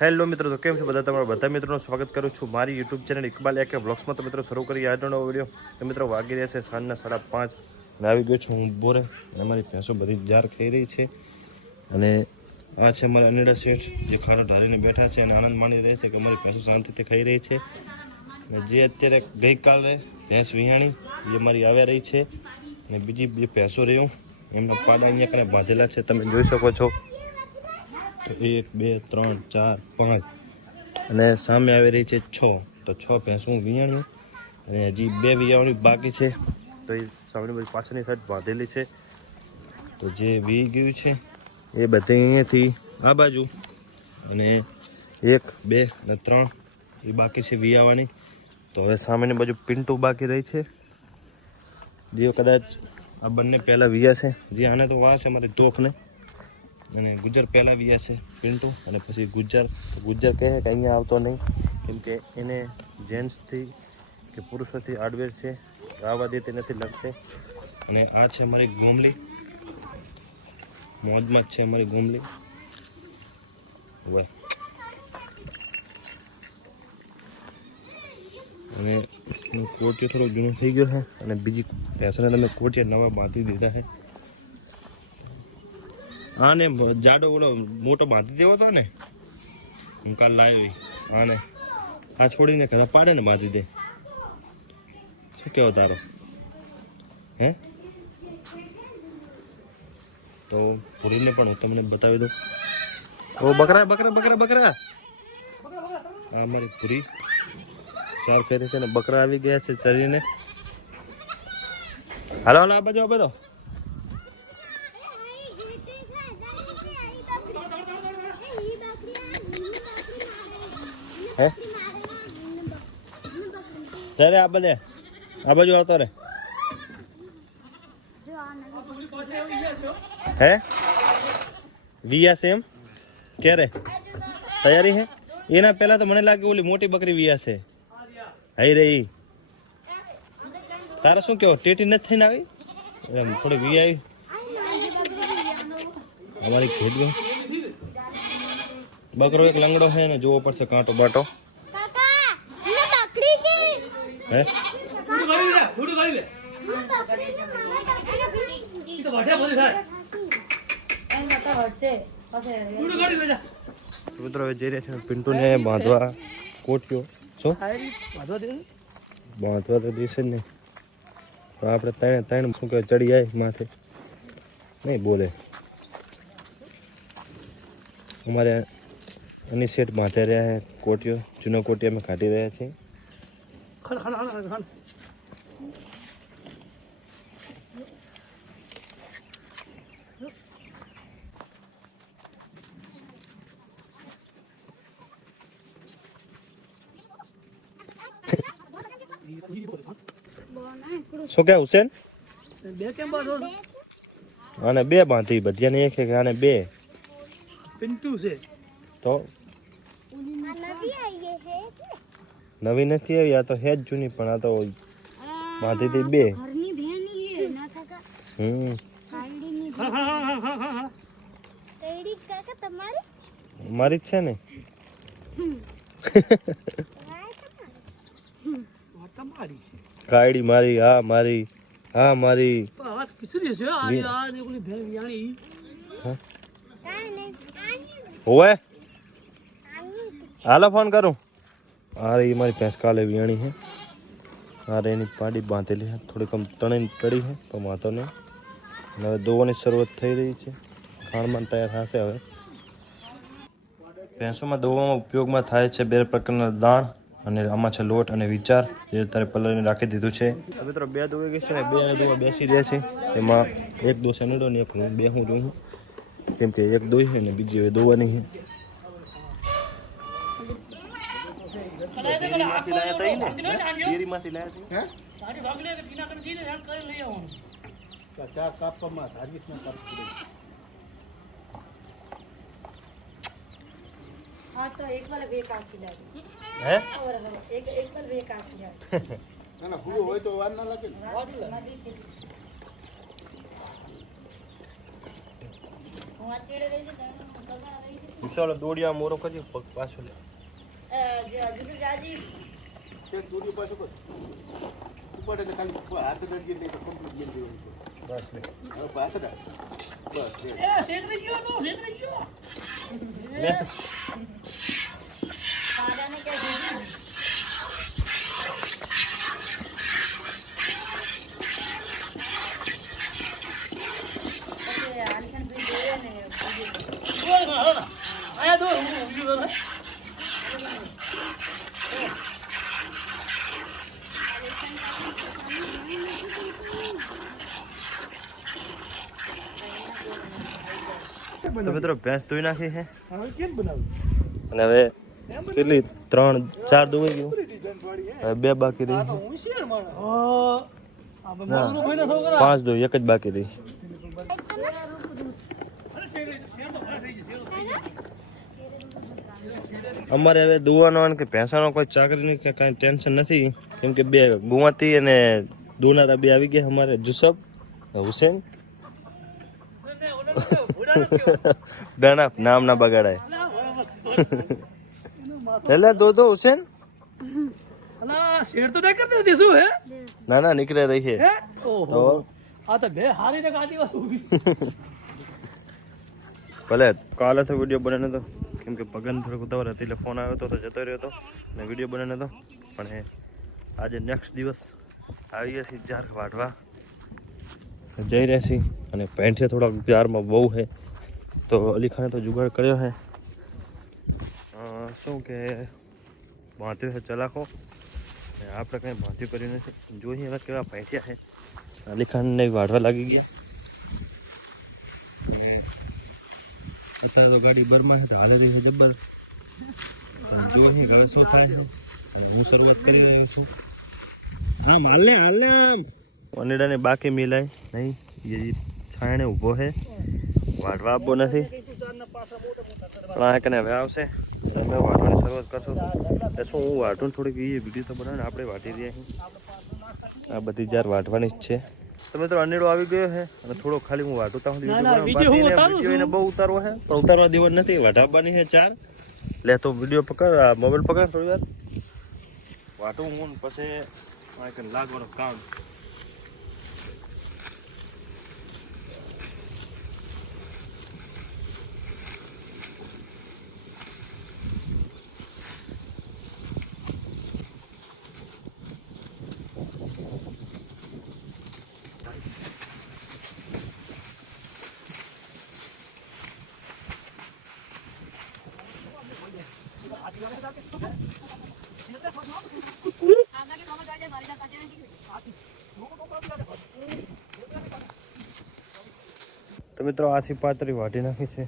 Hello મિત્રો, તો કેમ છો બધા? તમારા બધા મિત્રોનું સ્વાગત કરું છું મારી યુટ્યુબ ચેનલ ઇકબાલ એકે બ્લોગ્સમાં. તો મિત્રો શરૂ કરી આજનો વિડીયો. તો મિત્રો વાગી રહ્યા છે સાંજના 5:30 અને આવી ગયો છું હું ઊભો રહે અને અમારી ભેંસો બધી જાર ખાઈ રહી છે. અને આ છે અમારા અનિડા શેઠ, જે ખાડો ઢાળીને બેઠા છે અને આનંદ માણી રહે છે કે અમારી ભેંસો શાંતિથી ખાઈ રહી છે. અને જે અત્યારે ગઈકાલે ભેંસ વિહાણી જે મારી આવ્યા રહી છે અને બીજી બે ભેંસો રહ્યું એમના પાડા અહીંયા કને બાંધેલા છે, તમે જોઈ શકો છો. 1 2 3 4 5 અને સામે આવી રહી છે 6. તો 6 ભેંસ હું વિયાણ્યું અને હજી 2 વિયાણી બાકી છે. તો એ સામે બધી પાછળની સાઈડ બાંધેલી છે. તો જે વી ગયું છે એ બધે અહીંયાથી આ બાજુ અને 1 2 અને 3 એ બાકી છે વિયાવાની. તો હવે સામેની બાજુ પિન્ટુ બાકી રહી છે, જે કદાચ આ બંને પહેલાં વિયા છે. જે આને તો વાર છે મારી તોખને. અને ગુજર પહેલાં વિયા છે પિન્ટુ, અને પછી ગુજર કહે કે અહીંયા આવતો નહીં, કેમ કે એને જેન્ટ્સથી કે પુરુષોથી આડવેર છે, આવવા દેતી નથી લગતે. અને આ છે અમારી ગોમલી, મોજમાં જ છે અમારી ગોમલી. અને કોટિયો થોડો જૂનો થઈ ગયો છે અને બીજી ભેંસોને તમે કોટિયા નવા બાંધી દીધા છે. હા ને જાડો ઓલો મોટો બાંધી દેવો હતો ને, હું કાલ લાવી. હા ને આ છોડીને ઘરે પાડે ને બાંધી દે. શું કહેવો તારો? હે તો પૂરીને પણ હું તમને બતાવી દઉં. ઓ બકરા બકરા બકરા બકરા, આ અમારી પૂરી ચાર ફેરી છે ને બકરા આવી ગયા છે ચરીને. હાલો હાલો આ બાજુ આપે તો. હે ત્યારે આ બાજુ આવતો રે. હે વિયા છે એમ ક્યારે તૈયારી હે? એના પહેલા તો મને લાગે ઓલી મોટી બકરી વિયા છે. હઈ રહી. તારે શું કેવો? ટેટી નથી થઈને આવી એમ થોડી વી આવી અમારી ખેડૂત. બકરો એક લંગડો છે ને જોવો પડશે કાંટો બાટો. હે મિત્રો જઈ રહ્યા છે પિન્ટુ ને બાંધવા કોટ્યો. શું બાંધવા તો દેશે ને, તો આપણે ત્રણ શું કહેવાય ચડી જાય માથે નહીં બોલે. અમારે અની સેટ બાંધી રહ્યા છે કોટિયો, જૂનો કોટિયો અમે કાઢી રહ્યા છીએ. શું કે હુસેન? આને 2 બાંધી, બધિયાને 1 કે આને 2 પિન્ટુ છે. તો નવી નથી આવી, આ તો હે જ જૂની, પણ આ તો બાંધી હતી 2. મારી જ છે ને. કાયડી મારી, હા મારી, હા મારી. હોવે હાલો ફોન કરું. અરે એ મારી ભેંસ કાલે વિયાણી છે. અરે એની પાડી બાંધેલી છે, થોડીક આમ તણીને પડી છે તો વાંધો નહીં. હવે દોવાની શરૂઆત થઈ રહી છે, ખાણમાં તૈયાર થશે. હવે ભેંસોમાં દોવામાં ઉપયોગમાં થાય છે 2 પ્રકારના દાણ, અને આમાં છે લોટ અને વિચાર, જે અત્યારે પલળીને રાખી દીધું છે. મિત્રો 2 દોવાઈ ગઈ છે ને 2 દોવા બેસી રહ્યા છે. એમાં 1 દોશે અનીડો ને 1 હું 2 હું જોઉં, કેમ કે 1 દોઈ છે ને બીજી હવે દોવાની છે. हाँ तो एक वाला वे काट खिला હે और एक एक वाला वे काट खिला ના ના ભૂલો હોય તો વાર ના લાગે ને. હું આ ચેડે રહી છે વિશાળ દોડિયા મોરો કરજો પગ પાછો લે दूसरे जाजी એક દૂરી પાછો બસ ઉપર એટલે ખાલી હાથ ડળગી દે તો કમ્પ્લીટ ગેમ દેવાનું બસ લે હવે પાછળ બસ લે दादा ने क्या दिया अरे आलिशान भी दे ने आया दो वीडियो कर તો મિત્રો ભેંસ ધોઈ નાખી છે હવે કેમ બનાવ્યું અને હવે કેટલી 3-4 ધોઈ ગયું હવે 2 બાકી રહી છે. હોશિયાર માણસ આ ના, મારું ભાઈ ના છોકરા 5 ધોઈ એક જ બાકી રહી. અમારે હવે દુવાનો અને કે ભેંસાનો કોઈ ચાકરીની કે કાંઈ ટેન્શન નથી કેમ કે 2 ગુવાતી અને દોનારા 2 આવી ગયા અમારે જુસબ હુસેન ડના નામ ના બગાડાય એટલે દો હુસેન અલા શેર તો નહીં કરતી હતી શું હે ના ના નીકળે રહી છે હે ઓહો તો આ તો બે હારી ને કાઢી વાત ઊભી ભલે કાલે તો વિડીયો બને નતો કેમ કે પગન થોડોક ઉતાવળ હતી એટલે ફોન આવ્યો હતો તો જતો રહ્યો હતો અને વિડીયો બને નતો પણ આજે નેક્સ્ટ દિવસ આવીએ છીએ જાર વાઢવા જઈ રહ્યા છીએ અને પેન્ટ છે થોડાક જારમાં બહુ છે તો અલી ખાને તો જુગાડ કર્યો છે શું કે બાંધ્યો છે ચલાકો આપણે કંઈ બાંધ્યું કર્યું નથી જોઈએ હવે કેવા પૈંઠ્યા છે અલી ખાનને વાઢવા લાગી ગયા અત્યારે તો ગાડી બરમાં છે તો હાલે રહી છે જબર જોઈએ હવે શું થાય છે હું શરૂઆત કરી રહ્યો છું આમ હાલે અનેડાને બાકી મિલાય નહીં એ છાયણે ઊભો છે વાઢવા આપવો નથી પણ આ કને હવે આવશે તમે વાઢવાની શરૂઆત કરશો તો શું હું વાઢું થોડીક એ વિડીયો તો બનાવીને આપણે વાઢી રહ્યા છીએ આ બધી જાર વાઢવાની જ છે તો મિત્રો અનેડો આવી ગયો છે અને થોડો ખાલી હું વાઢું ત્યાં સુધી એને બહુ ઉતારવો છે પણ ઉતારવા દેવો નથી વાઢવાની છે 4 લે તો વિડીયો પકડ મોબાઈલ પકડ થોડી વાર વાઢું હું પછી લાગવાનું કામ તો મિત્રો આથી પાતળી વાટી નાખી છે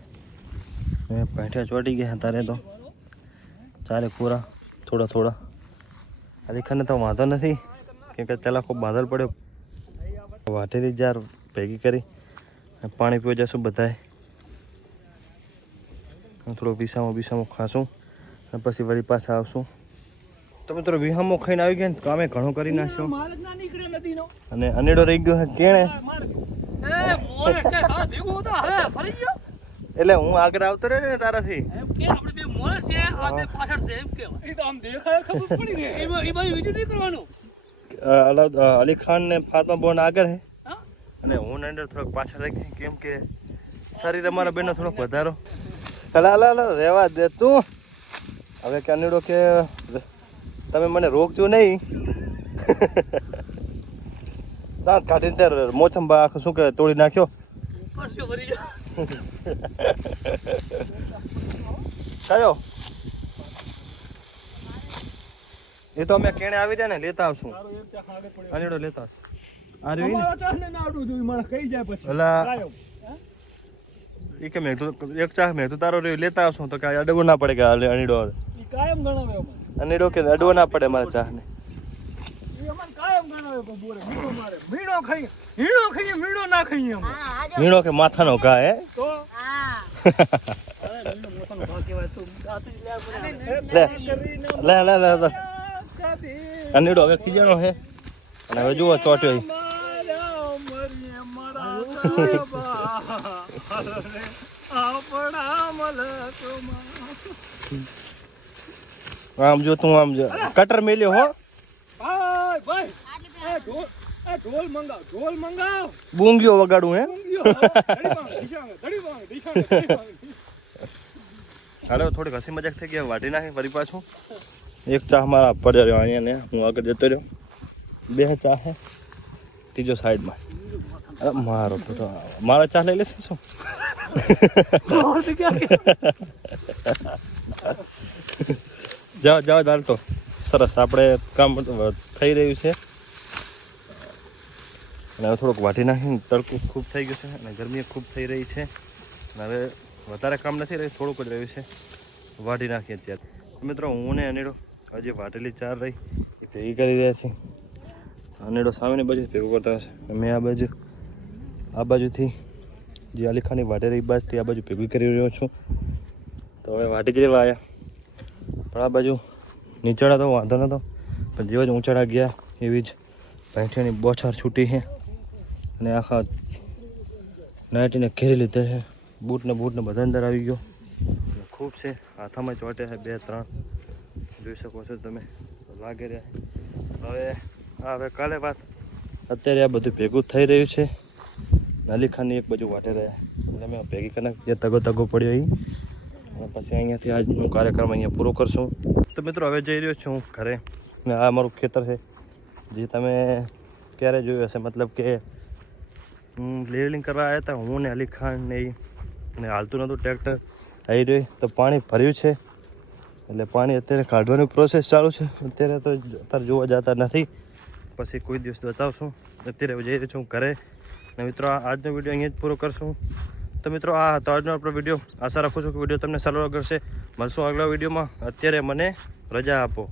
પેંઠિયા ચોટી ગયા તારે તો ચાલે પૂરા થોડા થોડા અલીખાને તો વાંધો નથી કેમ કે પહેલાં ખૂબ બાંધલ પડ્યો વાટીથી જાર ભેગી કરી પાણી પીવા જશું બધાએ થોડો વિસામો ખાશું અને પછી વળી પાછા આવશું તો મિત્રો વિહામો ખાઈને આવી ગયા ને કામે ઘણો કરી નાખ્યો માર્ગ ના નીકળે નદીનો અને અનેડો રહી ગયો છે કેણે એ મોરે કે ખાસ ભેગો હતો હવે ફરી ગયો એટલે હું આગળ આવતો રહ્યો ને તારાથી એમ કે આપણે બે મોરે છે આ બે પાછળ છે એમ કે એ તો આમ દેખાય ખબર પડી ગઈ એ બાજુ વિડિયો નહીં કરવાનો અલી ખાન ને ફાતમા બોન આગળ છે હા અને હું અંદર થોડોક પાછળ રહી ગઈ કેમ કે શરીર અમારા બેનો થોડોક વધારો હલા રહેવા દે તું હવે કે અનેડો કે તમે મને રોકજો નહીં દાંત કાઢીને ત્યારે મોચમ આખું શું કે તોડી નાખ્યો પરસ્યો ભરી ગયો કયો એ તો અમે કેણે આવી જાય ને લેતા આવશું અનેડો લેતા આ રહ્યું અમારા ચાહને ના આવડું જોઈએ મને કહી જાય પછી અલા કાયો એ કે મેં તો એક ચાહ મેં તો તારો રહ્યો લેતા આવશું તો કાંઈ અડવું ના પડે કે અનેડો ઈ કાયમ ગણાવે અમારે અનેડો કે અડવો ના પડે મારા ચાહને ઈ અમારે કાયમ ગણાવે પણ બોરે મીઠો મારે મીઠો ખાઈએ મીઠો ના ખાઈએ અમે મીણો કે માથાનો ઘા હે તો हाँ અરે મીઠો મોસાનો ભાગ કહેવાય તો આથી લે લે અનેડો હવે ખીજાણો હે અને હવે જુઓ ચોટ્યો ઈ. આપણા મલકમાં. આમ જો તું આમ જો કટર મેલ્યો હો ભાઈ ભાઈ આ ઢોલ મંગાવ બૂંગીઓ વગાડું હે હાલો થોડીક હસી મજાક થઈ ગયા વાઢી નાખી ફરી પાછું એક ચા મારા પડ્યો રહ્યો અહીંયા ને હું આગળ જતો રહ્યો 2 ચા હે ત્રીજો સાઈડમાં અરે મારો બેટો મારો ચા લઈ લેશે શું જાઓ દાલતો સરસ આપણે કામ થઈ રહ્યું છે અને હવે થોડુંક વાટી નાખીને તડકું ખૂબ થઈ ગયું છે અને ગરમી ખૂબ થઈ રહી છે અને હવે વધારે કામ નથી રહ્યું થોડુંક જ રહ્યું છે વાટી નાખીએ અત્યારે મિત્રો હું ને અનેડો હજી વાટેલી ચાર રહી એ ભેગી કરી રહ્યા છીએ અનેડો સામેની બાજુ ભેગું કરતા હશે મેં આ બાજુથી જે અલીખાની વાટેલી બાજથી આ બાજુ ભેગી કરી રહ્યો છું તો હવે વાટી જ રહેવા આવ્યા પણ આ બાજુ નીચેડા તો વાંધો નહોતો પણ જેવા જ ઊંચાડા ગયા એવી જ ભેંઠિયાની બોછાર છૂટી છે અને આખા નાઇટીને ઘેરી લીધે છે બૂટને બધા અંદર આવી ગયો ખૂબ છે હાથામાં ચોટે છે 2-3 જોઈ શકો છો તમે લાગી રહ્યા હવે કાલે વાત અત્યારે આ બધું ભેગું થઈ રહ્યું છે અલીખાનની એક બાજુ વાટે રહ્યા એટલે મેં ભેગી કરી જે તગો પડ્યો એ અને પછી અહીંયાથી આજનો કાર્યક્રમ અહીંયા પૂરો કરશું તો મિત્રો હવે જઈ રહ્યો છું ઘરે ને આ મારું ખેતર છે જે તમે ક્યારે જોયું હશે મતલબ કે લેવલિંગ કરવા આવ્યા હતા હું ને અલીખાન ને અને હાલતું નહોતું ટ્રેક્ટર આવી રહ્યું તો પાણી ભર્યું છે એટલે પાણી અત્યારે કાઢવાની પ્રોસેસ ચાલુ છે અત્યારે જોવા જતા નથી પછી કોઈ દિવસ બતાવશું અત્યારે જઈ રહ્યો છું ઘરે અને મિત્રો આજનો વિડીયો અહીંયા જ પૂરો કરશું તો મિત્રો આ હતો આજનો આપણો વિડીયો આશા રાખું છું કે વિડીયો તમને સારો લાગશે મળશું આગલા વિડીયોમાં અત્યારે મને રજા આપો